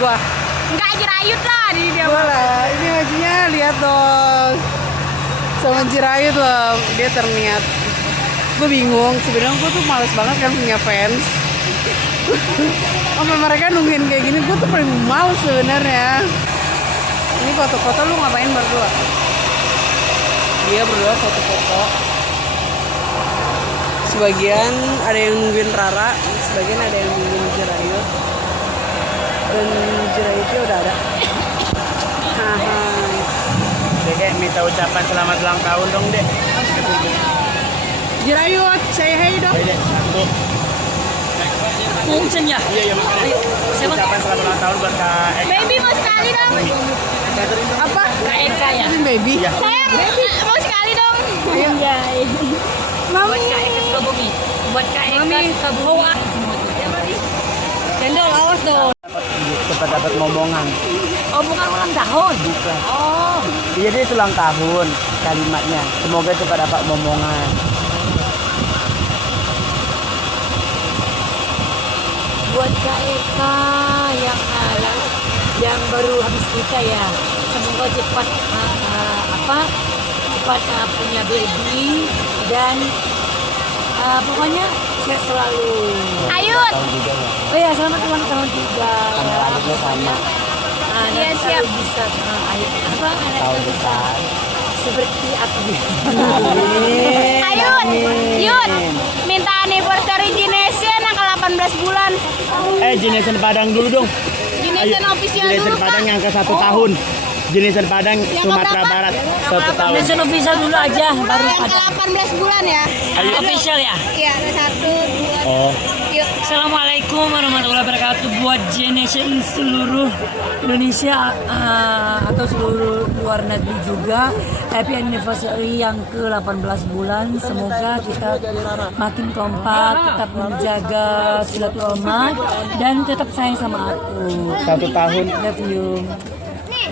gua. Enggak jerayut lah di dia. Lah, ini majunya lihat dong. Sama jerayut loh, dia terniat. Gue bingung, sebenarnya gue tuh males banget kan punya fans. Sampai mereka nungguin kayak gini, gue tuh paling males sebenarnya. Ini foto-foto lu ngapain berdua? Dia berdua foto-foto. Sebagian ada yang nungguin Rara, sebagian ada yang nungguin Jerayut. Dan Jerayutnya udah ada. Haha. Dek, minta ucapan selamat ulang tahun dong, Dek. Jerayut, say hey dong. Dek, satu. Mungkin ya. Iya, makanya. Ucapan selamat ulang tahun buat Kak Eka. Baby mau sekali dong. Apa? Kak Eka ya. Ini baby. Iya. Sayang, mau sekali dong. Ayo. Iya. Mami. Buat Kak Eka Sukabumi. Buat Kak Eka Sukabumi. Cendol awas dong. Cepat dapat momongan. Oh, bukan ulang tahun. Bukan. Oh. Iya, dia ulang tahun kalimatnya. Semoga cepat dapat momongan. Buat Kak Eka yang baru habis nikah ya, semoga cepat cepat punya baby dan pokoknya sehat selalu. Ayut. Tahun juga ya. Oh ya, selamat ulang tahun juga. Anak-anaknya sama. Iya siap. Bisa Ayut apa Tahun depan. seperti aku. Ayut, Yud, minta anniversary Generation yang ke 18 bulan. Generation Padang dulu dong. Generation official Generation dulu Padang kan. yang ke 1 tahun. Generation Padang Sumatera keberapa? Barat 1 tahun. Generation official dulu aja, baru Yang ada. ke 18 bulan ya? Ayo. Official ya. Iya, 1, 2, Oh, yuk. Assalamualaikum warahmatullahi wabarakatuh buat generation seluruh Indonesia atau seluruh luar negeri juga. Happy anniversary yang ke 18 bulan. Semoga kita makin kompak, tetap menjaga silaturahmi dan tetap sayang sama aku. 1 tahun Love you. Nih,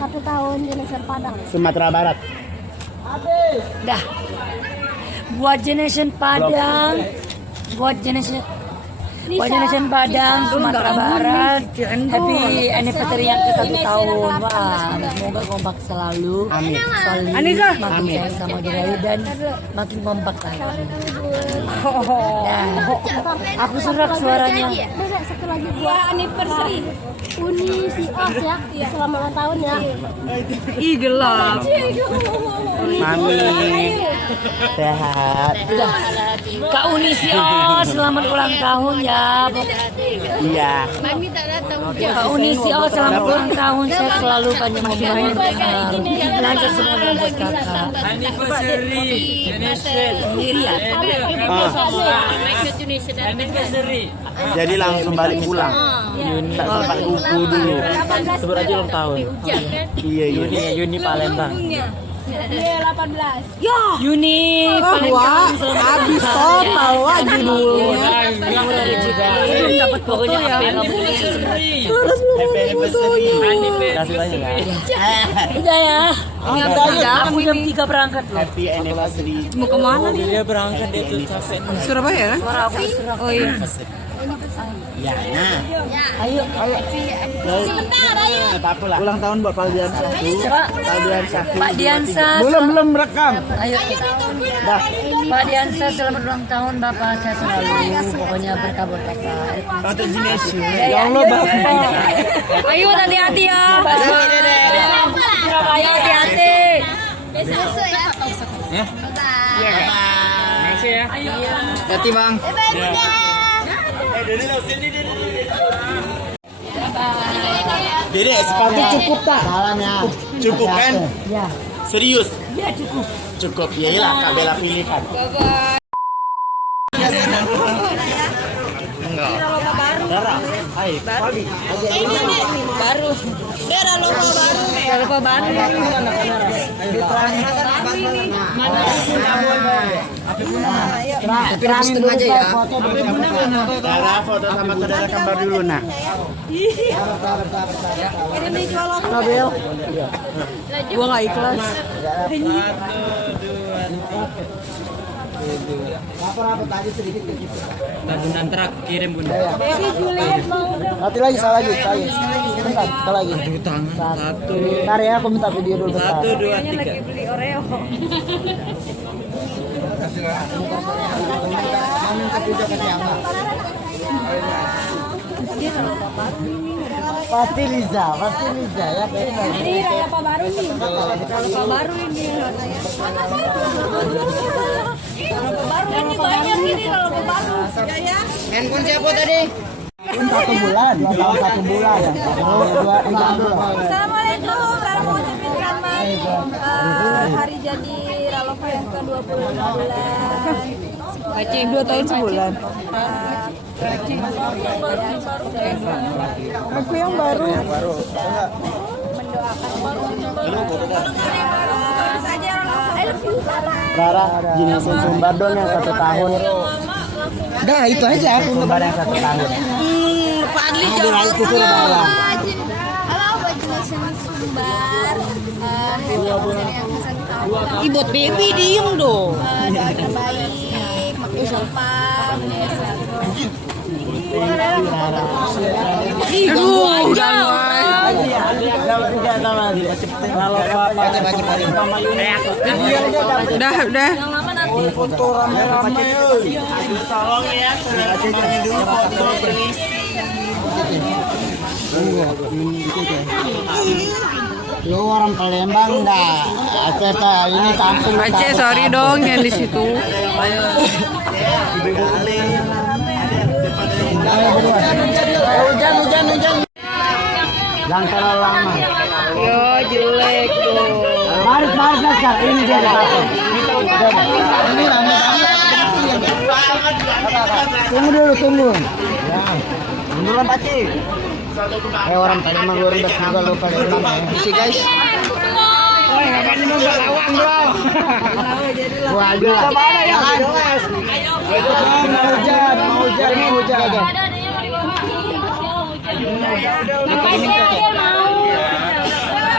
1 tahun Generation Padang. Sumatera Barat. Dah. Buat generation Padang, buat generation Padang, Sumatera Barat, happy anniversary yang ke 1 tahun. Wah, semoga kompak selalu. Amin. Selalu Anissa. makin Amin. sayang sama Jerayu dan makin kompak lagi. Oh. Nah, aku serak suaranya. Besok satu lagi buat anniversary Uni si Os ya. Selamat ulang tahun ya. Ih gelap. Mami sehat. Udah. Kak Unisio, selamat ulang tahun ya. Iya. Mami tak datang. Kak Unisio, selamat ulang tahun. Saya selalu panjang umur besar. Lancar semuanya buat kakak. Anniversary Sendiri ya. Jadi langsung balik pulang. Tak sempat kuku dulu. sebut aja ulang tahun. Iya, Yuni Palembang. Iya, 18. Yuni, paling Wah, habis total lagi dulu. belum dapat pokoknya apa yang kamu Happy anniversary. Kasih banyak ya. udah ya. Aku jam 3 berangkat loh. Happy anniversary. Mau kemana nih? Dia berangkat dia tuh capek. Surabaya kan? Suara aku serak. Oh iya. Ya, nah. Ayo. Sebentar, ayo. Apa-apa lah. Ulang tahun buat Pak Diansa. Pak Diansa. Pak Diansa. Belum rekam. Ayo. Dah. Pak Diansa, selamat ulang tahun Bapak. Saya selalu pokoknya berkah-berkah. Untuk generation. Ya Allah Bapak. Ayo hati-hati ya. Surabaya hati-hati. Besok ya. Ya. Bye. Hati Bang. Dede, sepatu cukup tak? Cukup kan? Ya. Serius? Ya cukup. Cukup. Ya iyalah, Kak Bella pilih kan. Enggak. Dara, hai, Fabi. Baru. Jangan lupa baru. Terangin dulu aja ya. Dara, foto sama saudara kembar dulu, nak. Kabel. Gua nggak ikhlas. Lagu nantra kirim bunda. Jadi Juliet mau dong. Nanti lagi, salah lagi. Bentar, salah lagi. Satu, Ntar ya, aku minta video dulu. bentar. 1, 2, 3. Beli Oreo. Pasti Liza ya. Ini Raya Pak Baru nih. Pak Baru ini. Baru ini banyak ini kalau Pak Baru. Handphone siapa tadi? 1 bulan, 2 tahun 1 bulan. Dua dulu. Assalamualaikum, Rara mau ucapin selamat hari jadi Ralofa yang ke-26 bulan. Aceh 2 tahun sebulan. Aku yang baru. Rara, Jenesen Sumbardon yang 1 tahun. Udah, itu aja aku Sumbar yang 1 tahun. Pak Adli Itu suruh bawa. Halo, baju Nation Sumbar. Yang 1 tahun. Ibot baby diem dong. Doa terbaik, makin gampang. Aduh, udah. Udah. Yang lama nanti. Foto rame-rame. Tolong ya, saudara dulu foto please. Lu orang Palembang dah. Aceh ini kampung. Aceh sorry dong yang di situ. Hujan. Jangan terlalu lama. Yo jelek tuh. Baris Naskar, ini dia satu. Ini rame. Tunggu. Ya. Munduran Paci. Orang Palembang gue ribet juga lu Palembang. Isi guys. Woi, ngapain ini nggak lawang, Bro? Gua aja. Mana ya? Mau hujan.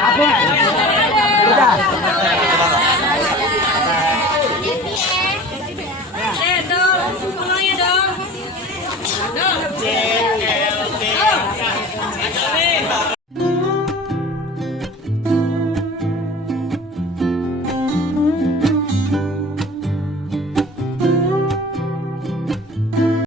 Aku. Udah.